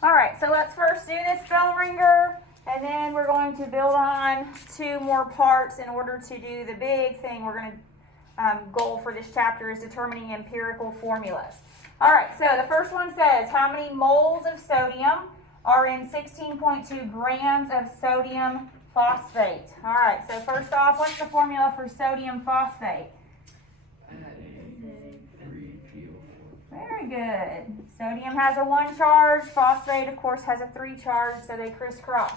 All right, so let's first do this bell ringer, and then we're going to build on 2 more parts in order to do the big thing we're going to goal for this chapter is determining empirical formulas. All right, so the first one says how many moles of sodium are in 16.2 grams of sodium phosphate. All right, so first off, what's the formula for sodium phosphate? Very good. Sodium has a 1 charge. Phosphate, of course, has a 3 charge, so they crisscross.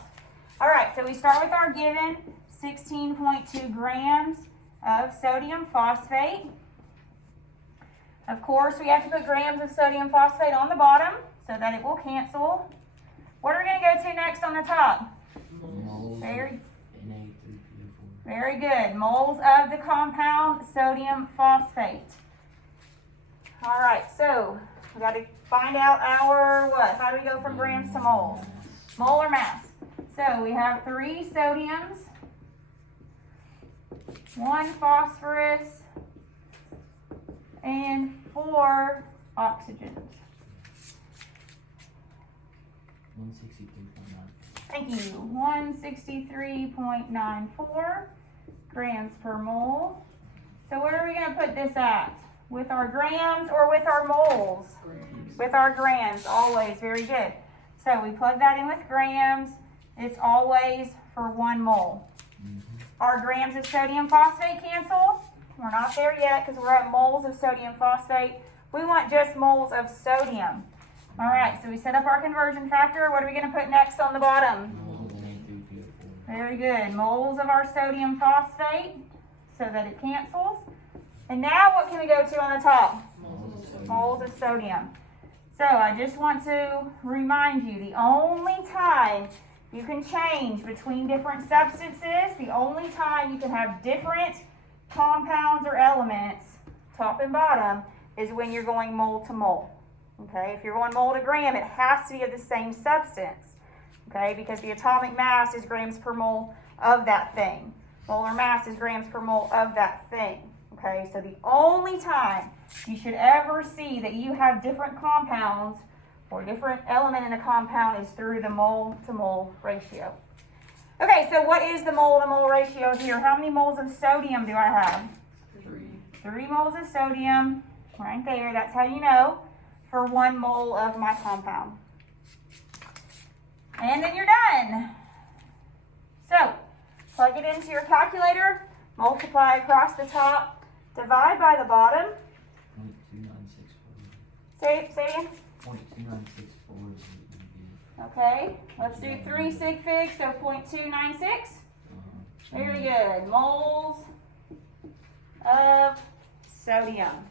All right, so we start with our given 16.2 grams of sodium phosphate. Of course, we have to put grams of sodium phosphate on the bottom so that it will cancel. What are we going to go to next on the top? Moles. Very good. Moles of the compound sodium phosphate. All right, so we got to find out our what? How do we go from grams to moles? Molar mass. So we have 3 sodiums, 1 phosphorus, and 4 oxygens. 163.94. Thank you. 163.94 grams per mole. So where are we going to put this at? With our grams or with our moles? Grams. With our grams, always. Very good. So we plug that in with grams. It's always for 1 mole. Our grams of sodium phosphate cancel. We're not there yet because we're at moles of sodium phosphate. We want just moles of sodium. All right, so we set up our conversion factor. What are we going to put next on the bottom? Very good. Moles of our sodium phosphate so that it cancels. And now what can we go to on the top? Moles of sodium. So I just want to remind you, the only time you can change between different substances, the only time you can have different compounds or elements, top and bottom, is when you're going mole to mole. Okay, if you're going mole to gram, it has to be of the same substance. Okay, because the atomic mass is grams per mole of that thing. Molar mass is grams per mole of that thing. Okay, so the only time you should ever see that you have different compounds or different element in a compound is through the mole to mole ratio. Okay, so what is the mole to mole ratio here? How many moles of sodium do I have? 3 moles of sodium, right there. That's how you know, for 1 mole of my compound. And then you're done. So, plug it into your calculator, multiply across the top, divide by the bottom. 0.2964. Say it again. 0.2964. Okay, let's do 3 sig figs, so 0.296. Very good. Moles of sodium.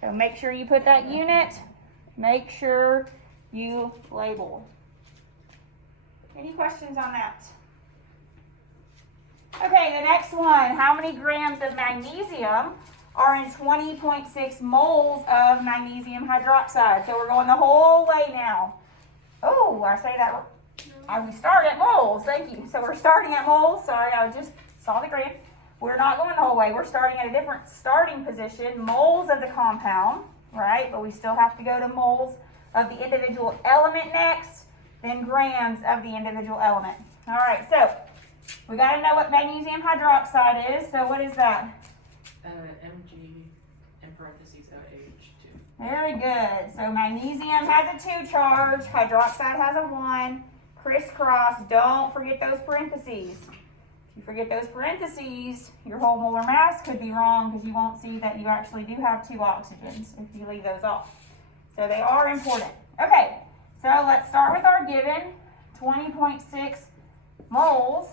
So make sure you put that unit. Make sure you label. Any questions on that? Okay, the next one. How many grams of magnesium are in 20.6 moles of magnesium hydroxide? So we're going the whole way now. Oh, I say that. We start at moles. Thank you. So we're starting at moles. Sorry, I just saw the gram. We're not going the whole way. We're starting at a different starting position. Moles of the compound, right? But we still have to go to moles of the individual element next, then grams of the individual element. All right, so we got to know what magnesium hydroxide is. So what is that? Mg in parentheses OH2. Very good. So magnesium has a 2 charge, hydroxide has a 1. Crisscross, don't forget those parentheses. If you forget those parentheses, your whole molar mass could be wrong because you won't see that you actually do have 2 oxygens if you leave those off. So they are important. Okay, so let's start with our given 20.6 moles.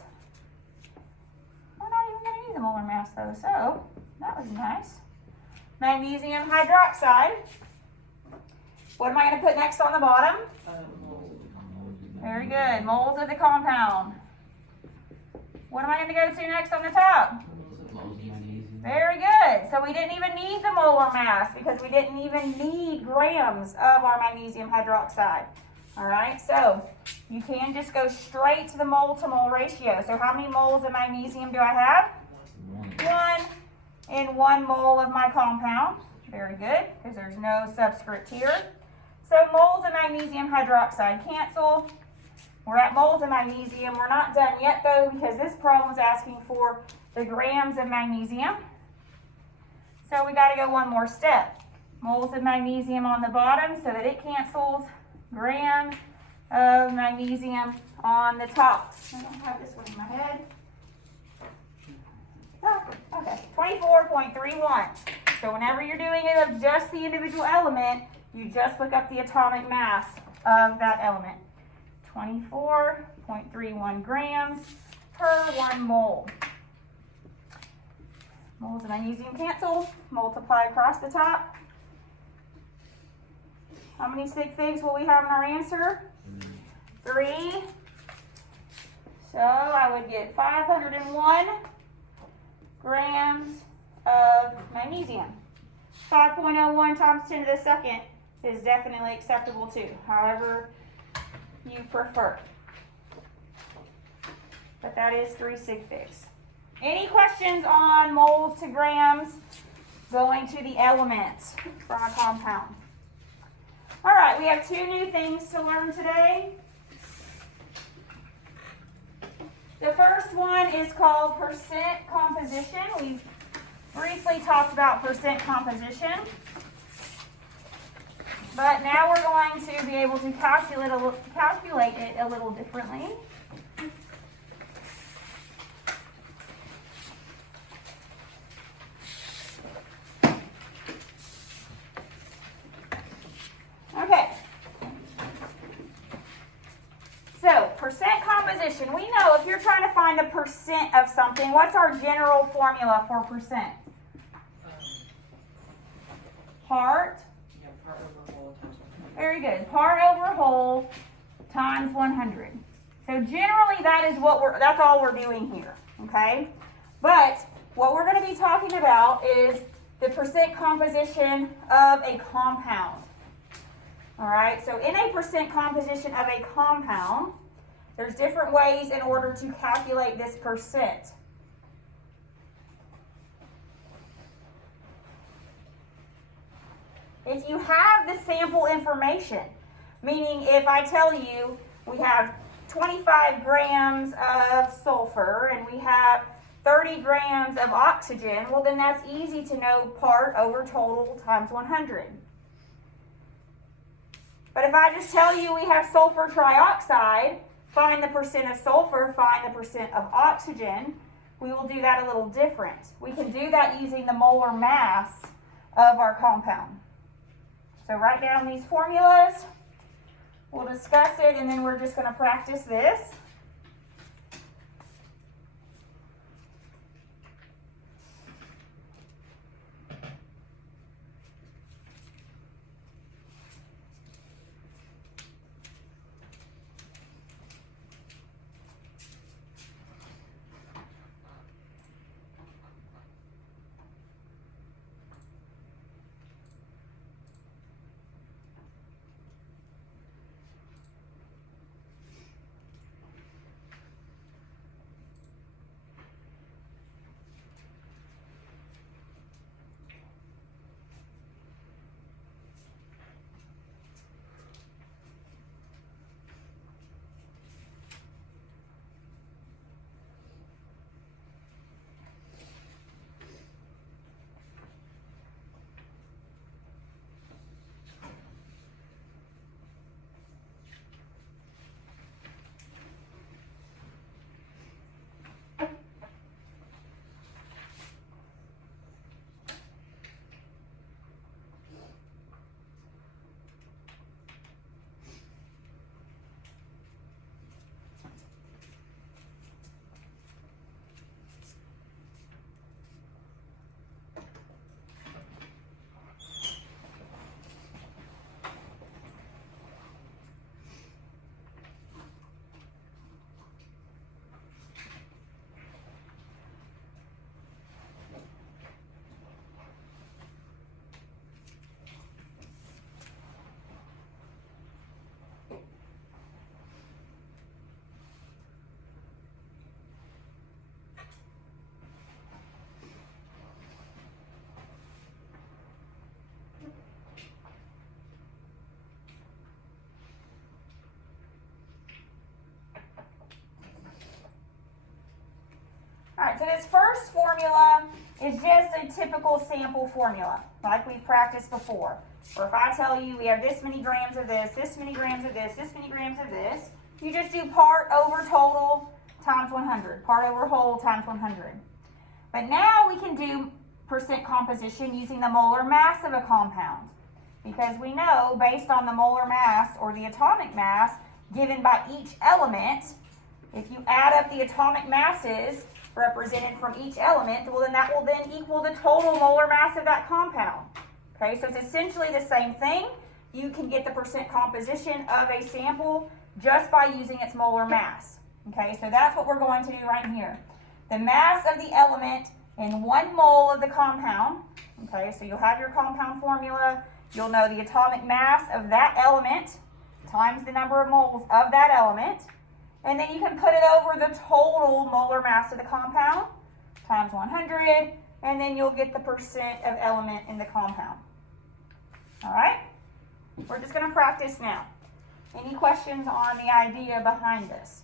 We're not even going to use a molar mass though, so that was nice. Magnesium hydroxide. What am I going to put next on the bottom? Very good. Moles of the compound. What am I going to go to next on the top? Very good. So we didn't even need the molar mass because we didn't even need grams of our magnesium hydroxide. All right, so you can just go straight to the mole to mole ratio. So how many moles of magnesium do I have? 1 in 1 mole of my compound. Very good, because there's no subscript here. So moles of magnesium hydroxide cancel. We're at moles of magnesium. We're not done yet though because this problem is asking for the grams of magnesium. So we got to go one more step. Moles of magnesium on the bottom so that it cancels. Grams of magnesium on the top. I don't have this one in my head. Oh, okay, 24.31. So whenever you're doing it of just the individual element, you just look up the atomic mass of that element. 24.31 grams per 1 mole. Moles of magnesium cancel, multiply across the top. How many sig figs will we have in our answer? 3. So I would get 501 grams of magnesium. 5.01 times 10 to the second is definitely acceptable too, however you prefer. But that is 3 sig figs. Any questions on moles to grams going to the elements from a compound? All right, we have 2 new things to learn today. The first one is called percent composition. We've briefly talked about percent composition, but now we're going to be able to calculate it a little differently. Okay. So, percent composition. We know if you're trying to find a percent of something, what's our general formula for percent? Part. Yeah, part over whole times 100. Very good. Part over whole times 100. So generally that's all we're doing here, okay? But what we're going to be talking about is the percent composition of a compound. All right, so in a percent composition of a compound, there's different ways in order to calculate this percent. If you have the sample information, meaning if I tell you we have 25 grams of sulfur and we have 30 grams of oxygen, well then that's easy to know part over total times 100. But if I just tell you we have sulfur trioxide, find the percent of sulfur, find the percent of oxygen, we will do that a little different. We can do that using the molar mass of our compound. So write down these formulas. We'll discuss it and then we're just going to practice this. this first formula is just a typical sample formula, like we've practiced before. Or if I tell you we have this many grams of this many grams of this many grams of this, you just do part over total times 100, part over whole times 100. But now we can do percent composition using the molar mass of a compound, because we know based on the molar mass or the atomic mass given by each element, if you add up the atomic masses represented from each element, well then that will then equal the total molar mass of that compound. Okay, so it's essentially the same thing. You can get the percent composition of a sample just by using its molar mass. Okay, so that's what we're going to do right here. The mass of the element in 1 mole of the compound. Okay, so you'll have your compound formula. You'll know the atomic mass of that element times the number of moles of that element. And then you can put it over the total molar mass of the compound times 100, and then you'll get the percent of element in the compound. All right? We're just going to practice now. Any questions on the idea behind this?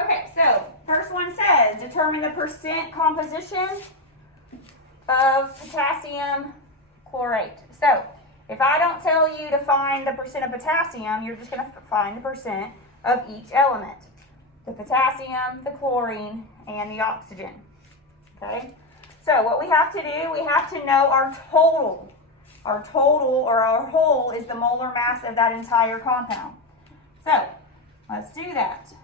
Okay, so first one says determine the percent composition of potassium chlorate. So if I don't tell you to find the percent of potassium, you're just going to find the percent of each element. The potassium, the chlorine, and the oxygen. Okay? So what we have to do, we have to know our total. Our total, or our whole, is the molar mass of that entire compound. So let's do that.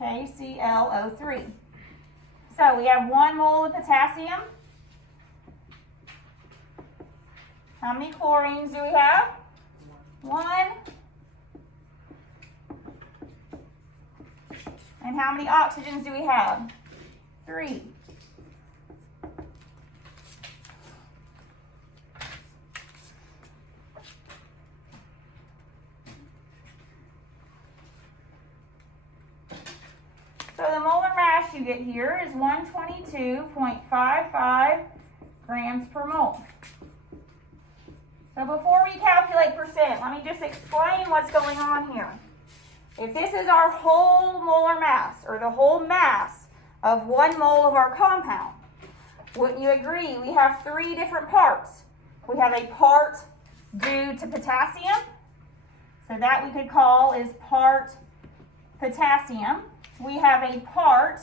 KClO3. So we have 1 mole of potassium. How many chlorines do we have? 1. And how many oxygens do we have? 3. So the molar mass you get here is 122.55 grams per mole. So before we calculate percent, let me just explain what's going on here. If this is our whole molar mass, or the whole mass of 1 mole of our compound, wouldn't you agree we have 3 different parts? We have a part due to potassium, so that we could call is part potassium. We have a part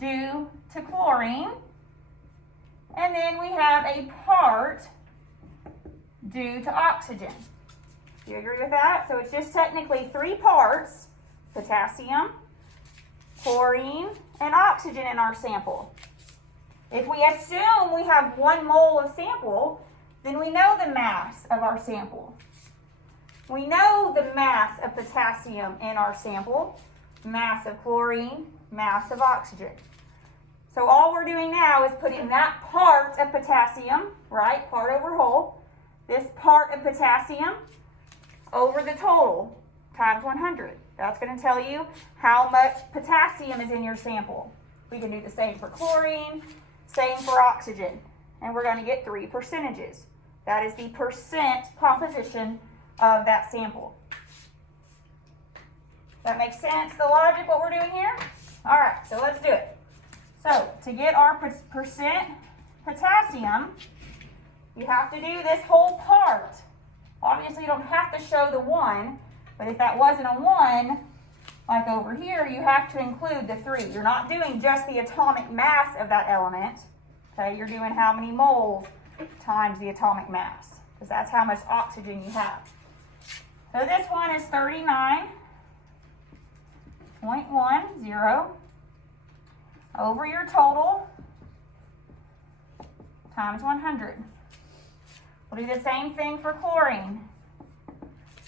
due to chlorine, and then we have a part due to oxygen. Do you agree with that? So it's just technically 3 parts, potassium, chlorine, and oxygen in our sample. If we assume we have 1 mole of sample, then we know the mass of our sample. We know the mass of potassium in our sample, mass of chlorine, mass of oxygen. So all we're doing now is putting that part of potassium, right, part over whole, this part of potassium over the total times 100. That's going to tell you how much potassium is in your sample. We can do the same for chlorine, same for oxygen, and we're going to get 3 percentages. That is the percent composition of that sample. That makes sense, the logic, what we're doing here? All right, so let's do it. So to get our percent potassium, you have to do this whole part. Obviously, you don't have to show the 1, but if that wasn't a 1, like over here, you have to include the 3. You're not doing just the atomic mass of that element. Okay, you're doing how many moles times the atomic mass, because that's how much oxygen you have. So this one is 39.10 over your total times 100. We'll do the same thing for chlorine.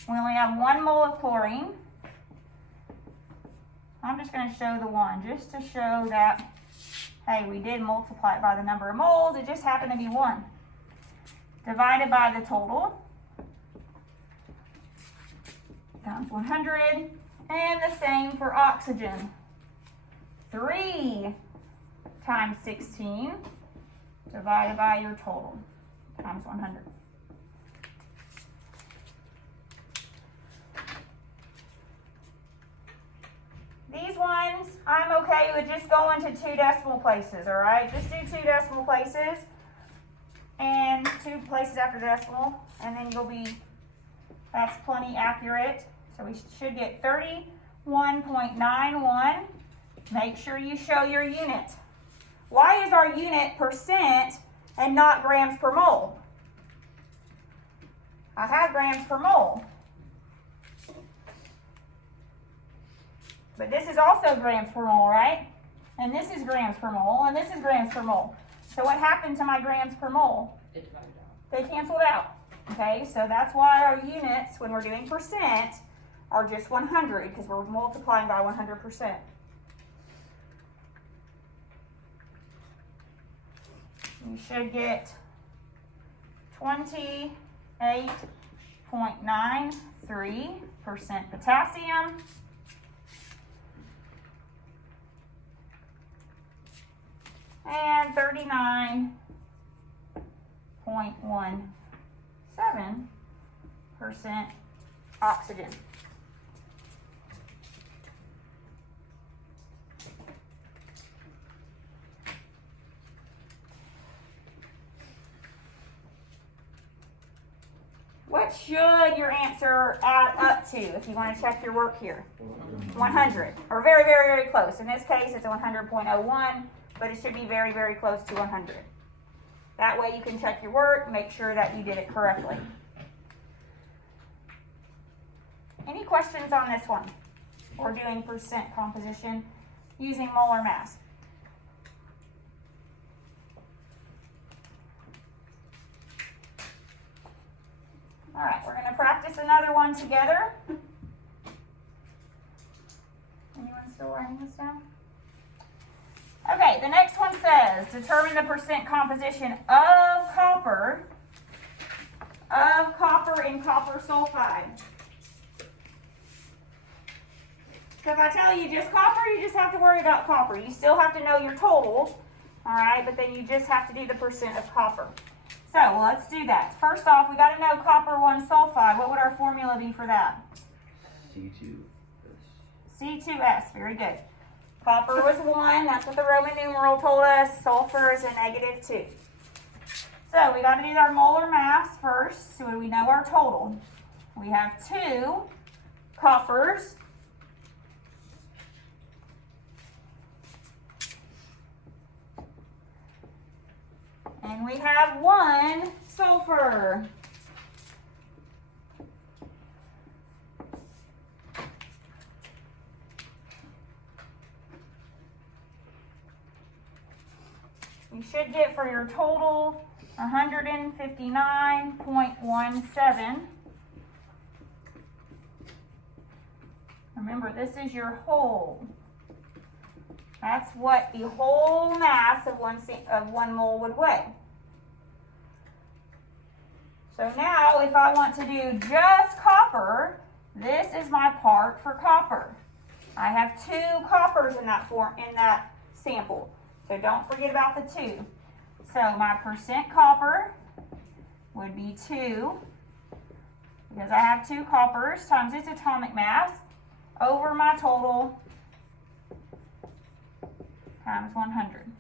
We only have 1 mole of chlorine. I'm just going to show the 1 just to show that, hey, we did multiply it by the number of moles. It just happened to be 1. Divided by the total times 100. And the same for oxygen. 3 times 16 divided by your total times 100. I'm okay with just going to 2 decimal places, all right? Just do 2 decimal places and 2 places after decimal, and then you'll be, that's plenty accurate. So we should get 31.91. Make sure you show your unit. Why is our unit percent and not grams per mole? I have grams per mole. But this is also grams per mole, right? And this is grams per mole, and this is grams per mole. So what happened to my grams per mole? It divided out. They canceled out. Okay, so that's why our units, when we're doing percent, are just 100, because we're multiplying by 100%. You should get 28.93% potassium. And 39.17% oxygen. What should your answer add up to if you want to check your work here? 100, or very, very, very close. In this case, it's 100.01, but it should be very, very close to 100. That way you can check your work, make sure that you did it correctly. Any questions on this one? We're doing percent composition using molar mass. All right, we're going to practice another one together. Anyone still writing this down? Okay, the next one says, determine the percent composition of copper in copper sulfide. So if I tell you just copper, you just have to worry about copper. You still have to know your total, all right, but then you just have to do the percent of copper. So let's do that. First off, we got to know copper 1 sulfide. What would our formula be for that? C2S. C2S, very good. Copper was 1, that's what the Roman numeral told us. Sulfur is a -2. So we got to do our molar mass first, so we know our total. We have 2 coppers. And we have 1 sulfur. You should get for your total 159.17. Remember, this is your whole. That's what the whole mass of 1 mole would weigh. So now, if I want to do just copper, this is my part for copper. I have 2 coppers in that sample. So don't forget about the 2. So my percent copper would be 2, because I have 2 coppers times its atomic mass over my total times 100.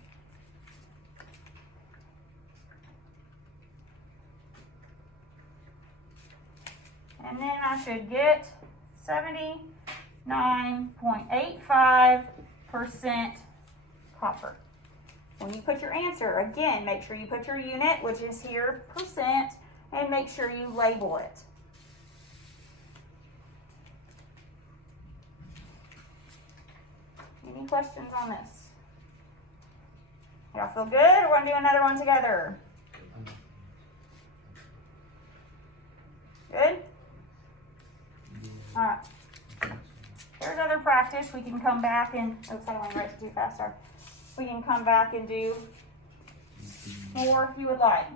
And then I should get 79.85% copper. When you put your answer, again, make sure you put your unit, which is here, percent, and make sure you label it. Any questions on this? Y'all feel good, or want to do another one together? Good? All right. There's other practice. We can come back and, oops, I don't want to write it too fast, sorry. We can come back and do more if you would like.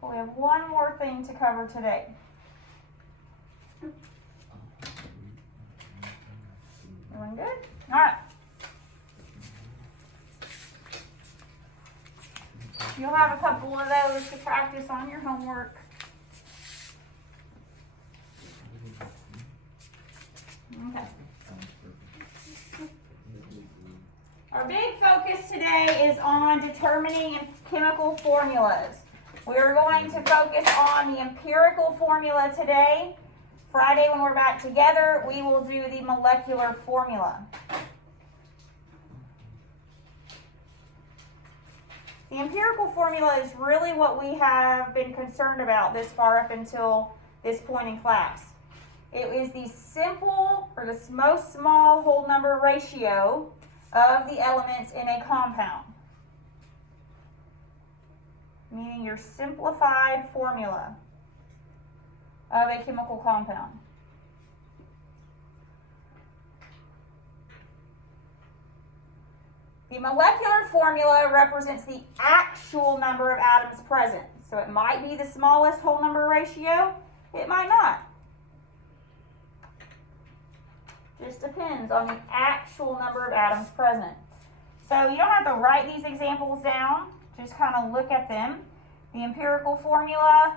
But we have one more thing to cover today. Doing good? All right. You'll have a couple of those to practice on your homework. Okay. Our big focus today is on determining chemical formulas. We're going to focus on the empirical formula today. Friday, when we're back together, we will do the molecular formula. The empirical formula is really what we have been concerned about this far up until this point in class. It is the simple, or the most small whole number ratio of the elements in a compound. Meaning your simplified formula of a chemical compound. The molecular formula represents the actual number of atoms present. So it might be the smallest whole number ratio, it might not. Just depends on the actual number of atoms present. So you don't have to write these examples down, just kind of look at them. The empirical formula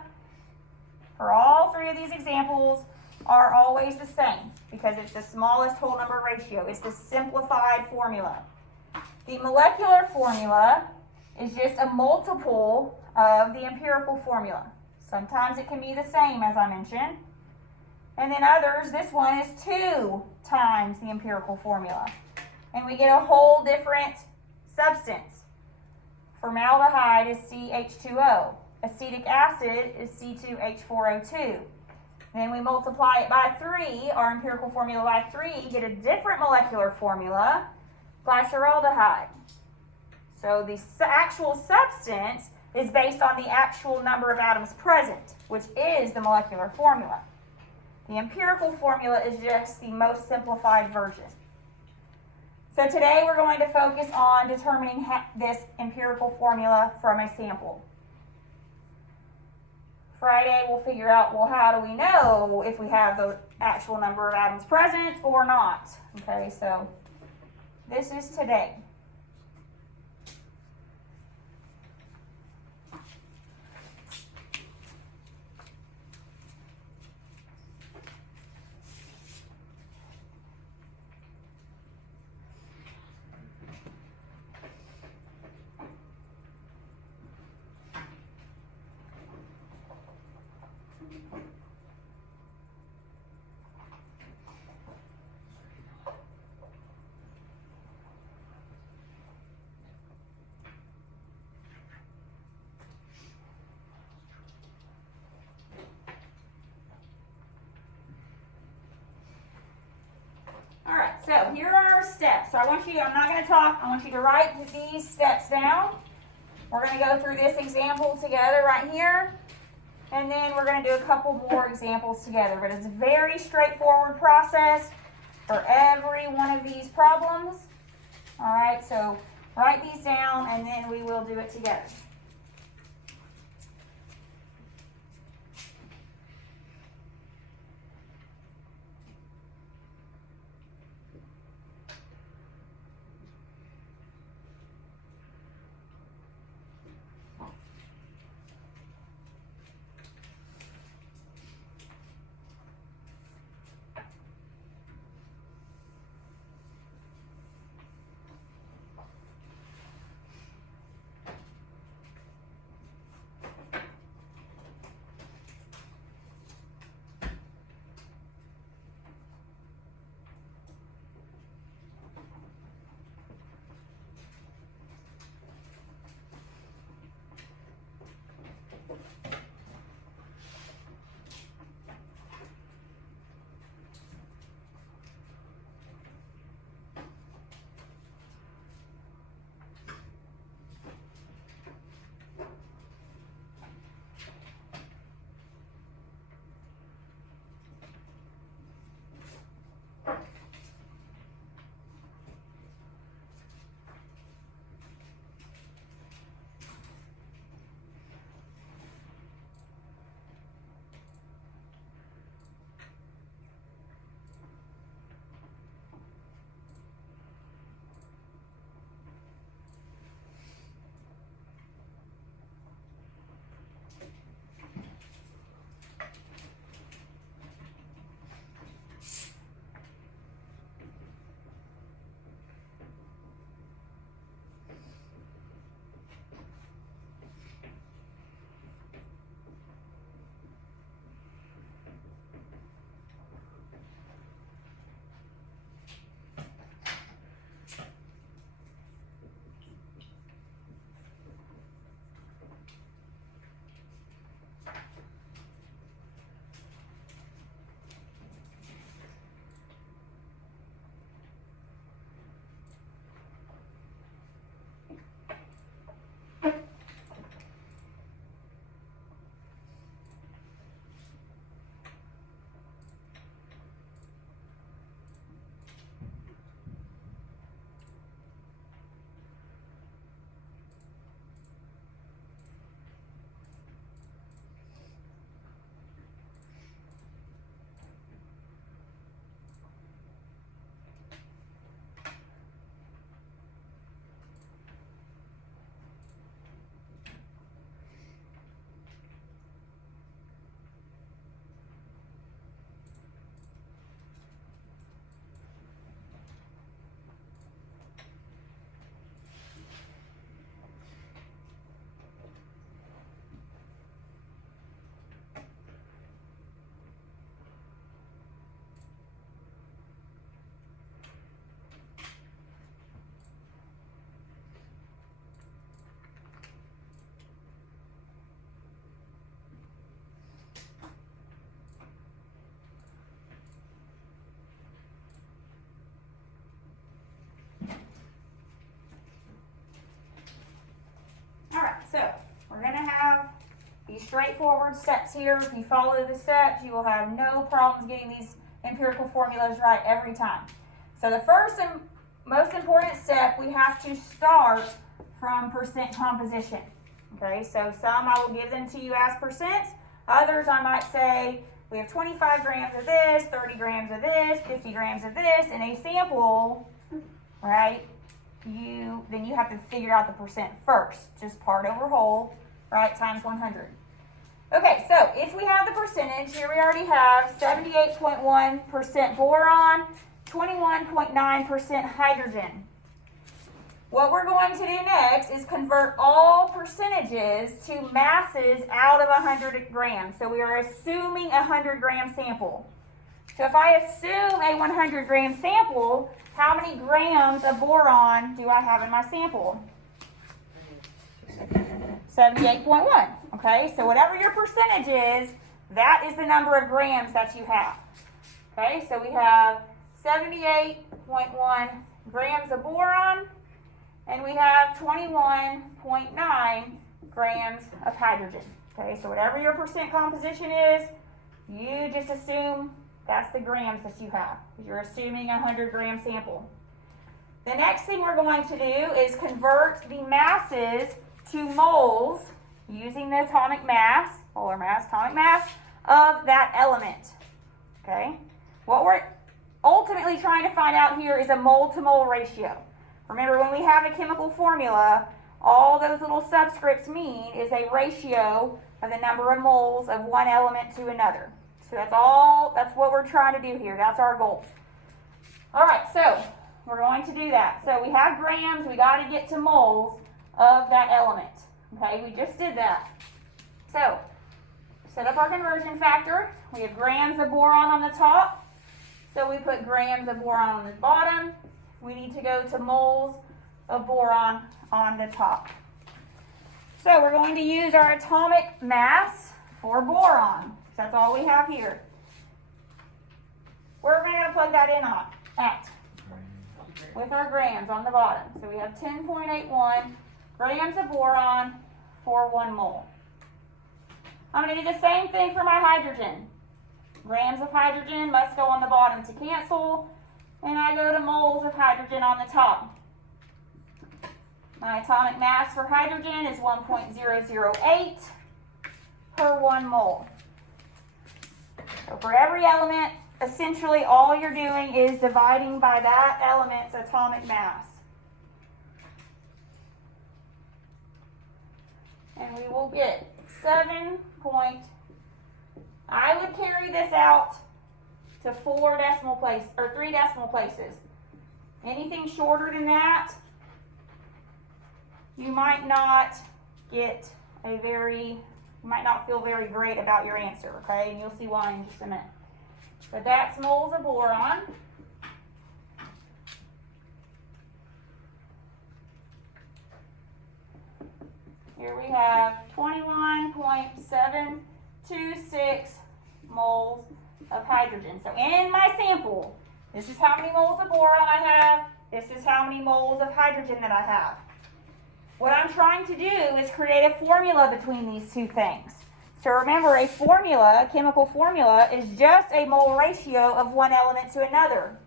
for all three of these examples are always the same because it's the smallest whole number ratio. It's the simplified formula. The molecular formula is just a multiple of the empirical formula. Sometimes it can be the same, as I mentioned. And then others, this one is 2 times the empirical formula. And we get a whole different substance. Formaldehyde is CH2O. Acetic acid is C2H4O2. Then we multiply it by 3, our empirical formula by 3, get a different molecular formula, glyceraldehyde. So the actual substance is based on the actual number of atoms present, which is the molecular formula. The empirical formula is just the most simplified version. So today we're going to focus on determining this empirical formula from a sample. Friday we'll figure out, well, how do we know if we have the actual number of atoms present or not? Okay, so this is today. Alright, so here are our steps. So I'm not going to talk, I want you to write these steps down. We're going to go through this example together right here. And then we're going to do a couple more examples together. But it's a very straightforward process for every one of these problems. Alright, so write these down and then we will do it together. straightforward steps here. If you follow the steps, you will have no problems getting these empirical formulas right every time. So the first and most important step, we have to start from percent composition. Okay, so some I will give them to you as percents. Others I might say, we have 25 grams of this, 30 grams of this, 50 grams of this, in a sample, right? Then you have to figure out the percent first, just part over whole, right, times 100. Okay, so if we have the percentage, here we already have 78.1% boron, 21.9% hydrogen. What we're going to do next is convert all percentages to masses out of 100 grams. So we are assuming a 100 gram sample. So if I assume a 100 gram sample, how many grams of boron do I have in my sample? 78.1. Okay, so whatever your percentage is, that is the number of grams that you have. Okay, so we have 78.1 grams of boron, and we have 21.9 grams of hydrogen. Okay, so whatever your percent composition is, you just assume that's the grams that you have, because you're assuming a 100 gram sample. The next thing we're going to do is convert the masses to moles using the atomic mass, polar mass, atomic mass of that element. Okay, what we're ultimately trying to find out here is a mole to mole ratio. Remember, when we have a chemical formula, all those little subscripts mean is a ratio of the number of moles of one element to another. So that's what we're trying to do here. That's our goal. All right, so we're going to do that. So we have grams, we got to get to moles of that element. Okay, we just did that. So, set up our conversion factor. We have grams of boron on the top. So we put grams of boron on the bottom. We need to go to moles of boron on the top. So we're going to use our atomic mass for boron. That's all we have here. Where are we going to plug that in at? With our grams on the bottom. So we have 10.81 grams of boron for 1 mole. I'm going to do the same thing for my hydrogen. Grams of hydrogen must go on the bottom to cancel, and I go to moles of hydrogen on the top. My atomic mass for hydrogen is 1.008 per 1 mole. So for every element, essentially all you're doing is dividing by that element's atomic mass. And we will get 7 point, I would carry this out to 4 decimal places, or 3 decimal places. Anything shorter than that, you might not get you might not feel very great about your answer, okay? And you'll see why in just a minute. But that's moles of boron. Here we have 21.726 moles of hydrogen. So in my sample, this is how many moles of boron I have. This is how many moles of hydrogen that I have. What I'm trying to do is create a formula between these two things. So remember, a formula, a chemical formula, is just a mole ratio of one element to another.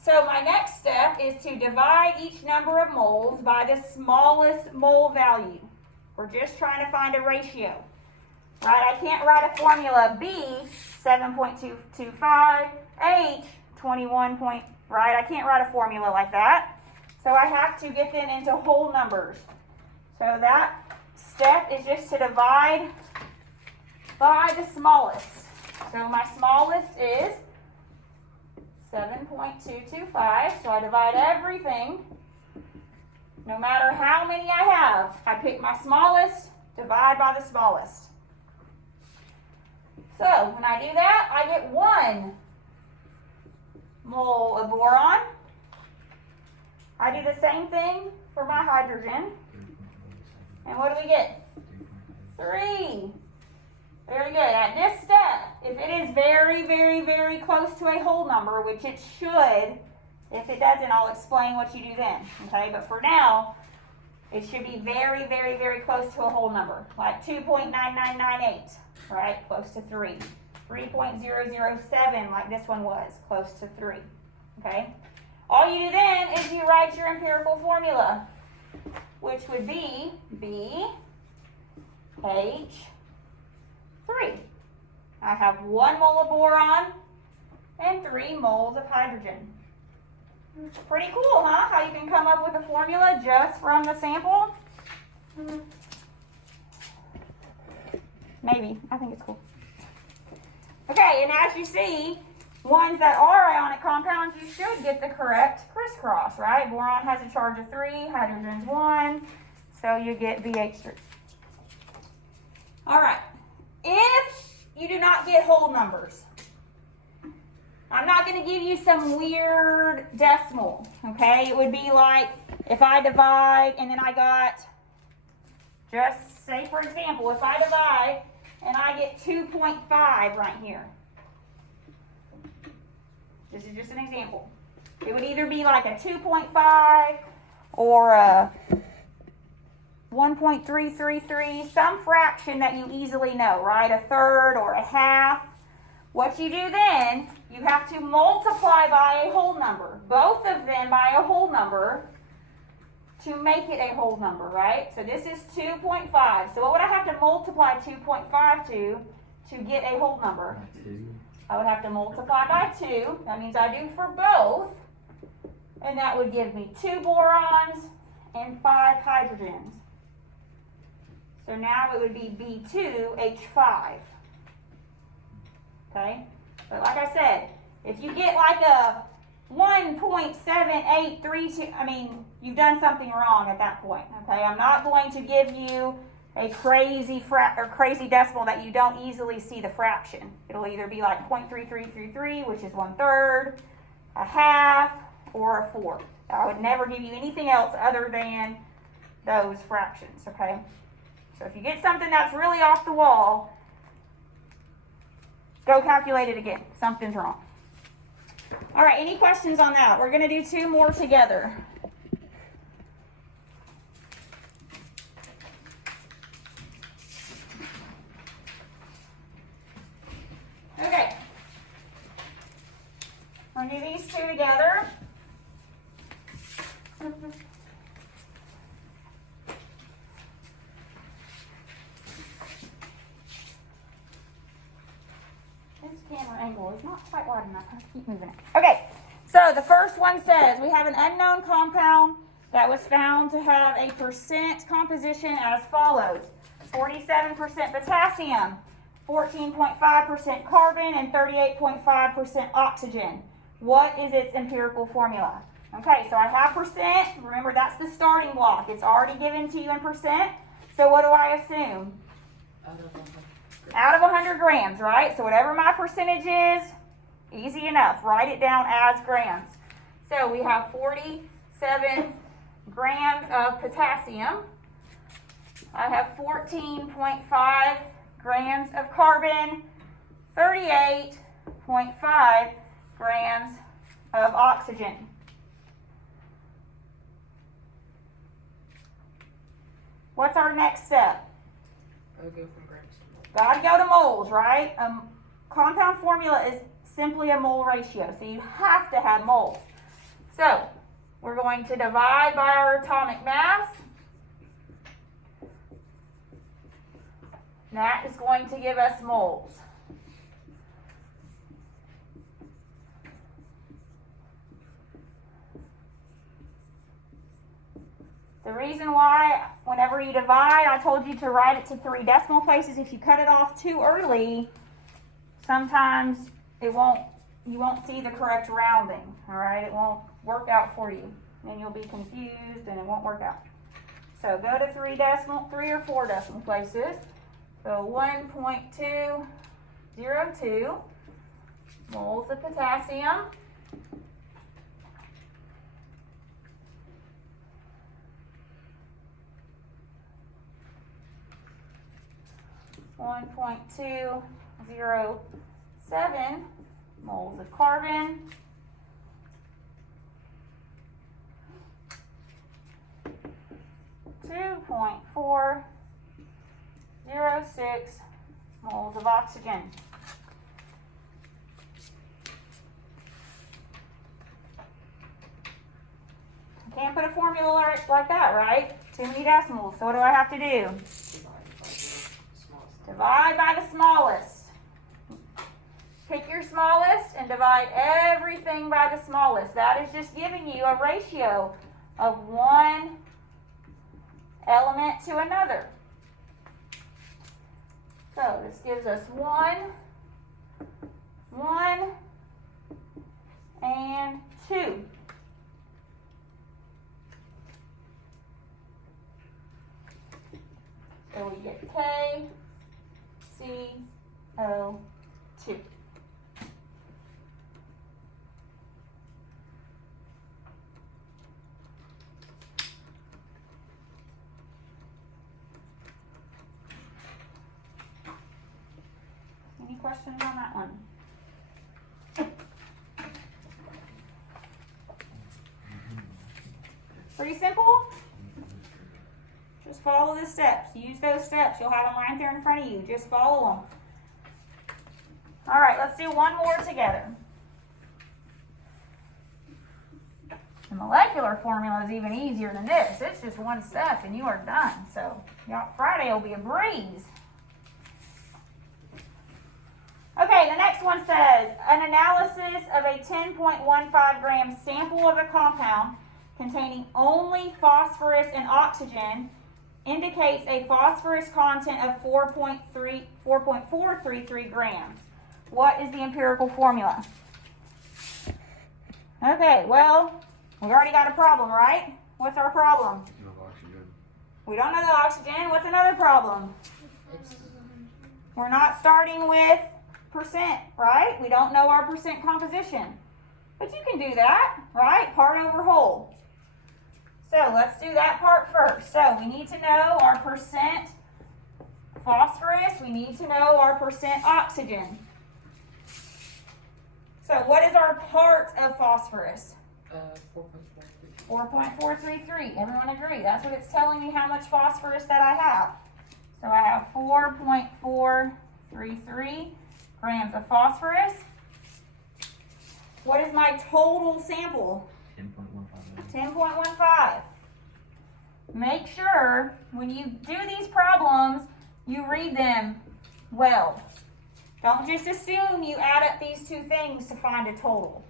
So my next step is to divide each number of moles by the smallest mole value. We're just trying to find a ratio. Right? I can't write a formula B, 7.225, H, 21 point, right? I can't write a formula like that. So I have to get them into whole numbers. So that step is just to divide by the smallest. So my smallest is 7.225. So I divide everything, no matter how many I have. I pick my smallest, divide by the smallest. So when I do that, I get 1 mole of boron. I do the same thing for my hydrogen. And what do we get? 3. Very good. At this step, if it is very, very, very close to a whole number, which it should, if it doesn't, I'll explain what you do then. Okay, but for now, It should be very, very, very close to a whole number, like 2.9998, right? Close to 3. 3.007, like this one was, close to 3, okay? All you do then is you write your empirical formula, which would be BH3. I have 1 mole of boron and 3 moles of hydrogen. Pretty cool, huh? How you can come up with a formula just from the sample? Maybe. I think it's cool. Okay, and as you see, ones that are ionic compounds, you should get the correct crisscross, right? Boron has a charge of 3, hydrogen's 1, so you get BH3. All right, if you do not get whole numbers, I'm not going to give you some weird decimal, okay? It would be like if I divide and then I got, just say for example, if I divide and I get 2.5 right here. This is just an example. It would either be like a 2.5 or a 1.333, some fraction that you easily know, right? A third or a half. What you do then, you have to multiply by a whole number, both of them by a whole number, to make it a whole number, right? So this is 2.5. So what would I have to multiply 2.5 to get a whole number? 2. I would have to multiply by 2. That means I do for both. And that would give me 2 borons and 5 hydrogens. So now it would be B2H5. Okay? But like I said, if you get like a 1.7832, I mean, you've done something wrong at that point. Okay? I'm not going to give you a crazy crazy decimal that you don't easily see the fraction. It'll either be like 0.3333, which is 1/3, a half, or a fourth. I would never give you anything else other than those fractions, okay? So if you get something that's really off the wall, go calculate it again. Something's wrong. All right, any questions on that? We're going to do 2 more together. Okay. We're going to do these 2 together. This camera angle is not quite wide enough. I have to keep moving it. Okay, so the first one says we have an unknown compound that was found to have a percent composition as follows: 47% potassium, 14.5% carbon, and 38.5% oxygen. What is its empirical formula? Okay, so I have percent. Remember, that's the starting block. It's already given to you in percent. So what do I assume? Out of 100 grams, right? So whatever my percentage is, easy enough. Write it down as grams. So we have 47 grams of potassium. I have 14.5 grams of carbon, 38.5 grams of oxygen. What's our next step? I'll go from grams to moles. Gotta go to moles, right? Compound formula is simply a mole ratio, so you have to have moles. So, we're going to divide by our atomic mass. That is going to give us moles. The reason why, whenever you divide, I told you to write it to 3 decimal places. If you cut it off too early, sometimes you won't see the correct rounding, all right? It won't work out for you. Then you'll be confused and it won't work out. So go to 3 or 4 decimal places. So 1.202 moles of potassium. 1.207 moles of carbon. 2 9.406 moles of oxygen. I can't put a formula like that, right? Too many decimals. So what do I have to do? Divide by the smallest. Pick your smallest and divide everything by the smallest. That is just giving you a ratio of one element to another. So this gives us 1, and 2. So we get KCO2. Any questions on that one? Pretty simple? Just follow the steps. Use those steps. You'll have them right there in front of you. Just follow them. All right, let's do one more together. The molecular formula is even easier than this. It's just one step and you are done. So Friday will be a breeze. Okay, the next one says, an analysis of a 10.15 gram sample of a compound containing only phosphorus and oxygen indicates a phosphorus content of 4.433 grams. What is the empirical formula? Okay, well, we already got a problem, right? What's our problem? No oxygen. We don't know the oxygen. What's another problem? We're not starting with percent, right? We don't know our percent composition. But you can do that, right? Part over whole. So let's do that part first. So we need to know our percent phosphorus. We need to know our percent oxygen. So what is our part of phosphorus? 4.433. Everyone agree? That's what it's telling me how much phosphorus that I have. So I have 4.433 grams of phosphorus. What is my total sample? 10.15. Make sure when you do these problems, you read them well. Don't just assume you add up these two things to find a total.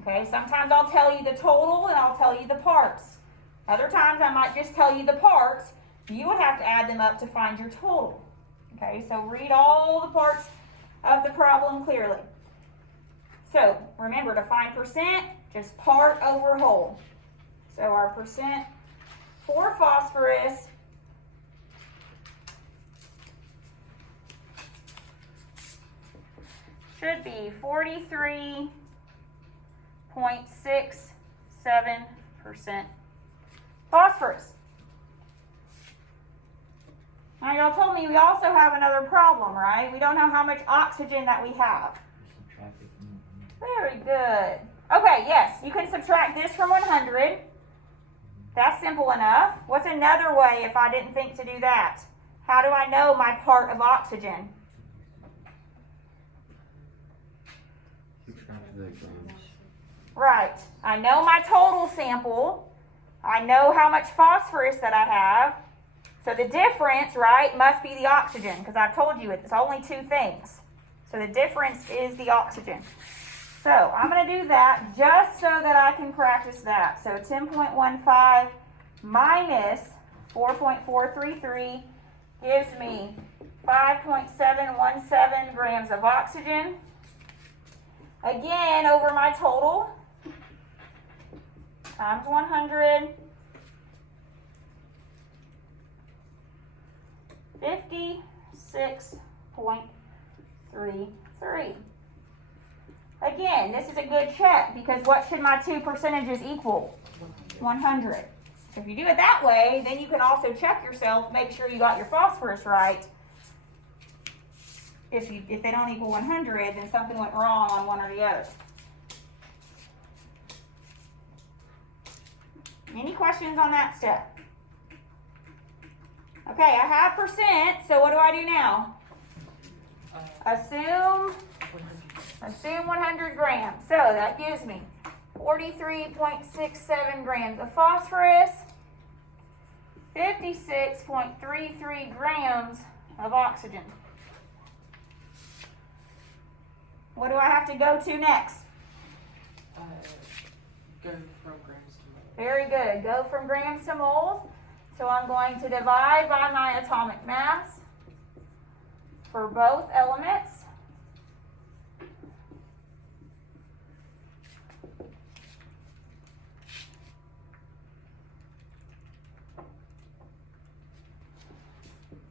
Okay, sometimes I'll tell you the total and I'll tell you the parts. Other times I might just tell you the parts. You would have to add them up to find your total. Okay, so read all the parts of the problem clearly. So remember, to find percent, just part over whole. So our percent for phosphorus should be 43.67% phosphorus. Now y'all told me we also have another problem, right? We don't know how much oxygen that we have. Very good. Okay, yes, you can subtract this from 100. That's simple enough. What's another way if I didn't think to do that? How do I know my part of oxygen? Subtract the grams. Right. I know my total sample. I know how much phosphorus that I have. So the difference, right, must be the oxygen, because I've told you it's only two things. So the difference is the oxygen. So I'm going to do that just so that I can practice that. So 10.15 minus 4.433 gives me 5.717 grams of oxygen. Again, over my total, times 100, 56.33. Again, this is a good check because what should my two percentages equal? 100. So if you do it that way, then you can also check yourself, make sure you got your phosphorus right. If they don't equal 100, then something went wrong on one or the other. Any questions on that step? Okay, I have percent, so what do I do now? Assume 100 grams. So that gives me 43.67 grams of phosphorus, 56.33 grams of oxygen. What do I have to go to next? Go from grams to moles. Very good. Go from grams to moles. So I'm going to divide by my atomic mass for both elements.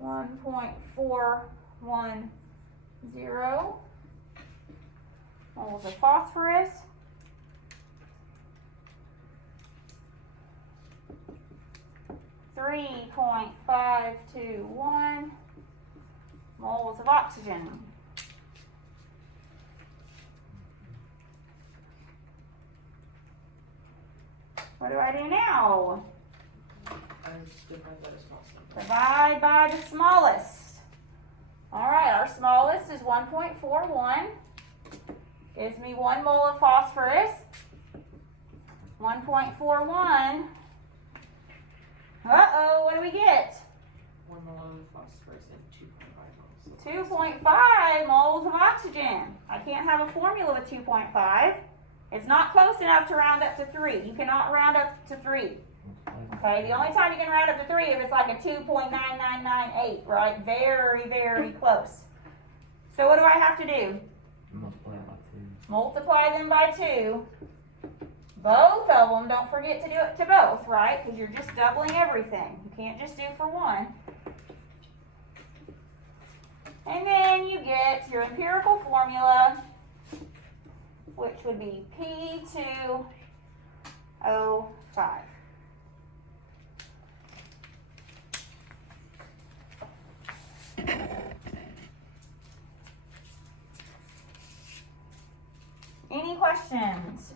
.410 moles of phosphorus. 3.521 moles of oxygen. What do I do now? Divide that as possible. Divide by the smallest. All right, our smallest is 1.41. Gives me 1 mole of phosphorus. 1.41. Uh-oh, what do we get? 1 mole of phosphorus and 2.5 moles. 2.5 moles of oxygen. I can't have a formula with 2.5. It's not close enough to round up to 3. You cannot round up to 3. Okay, the only time you can round up to 3 if it's like a 2.9998, right? Very, very close. So what do I have to do? Multiply by 2. Multiply them by 2. Both of them, don't forget to do it to both, right? Because you're just doubling everything. You can't just do for one. And then you get your empirical formula, which would be P2O5. Any questions?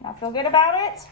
Y'all feel good about it?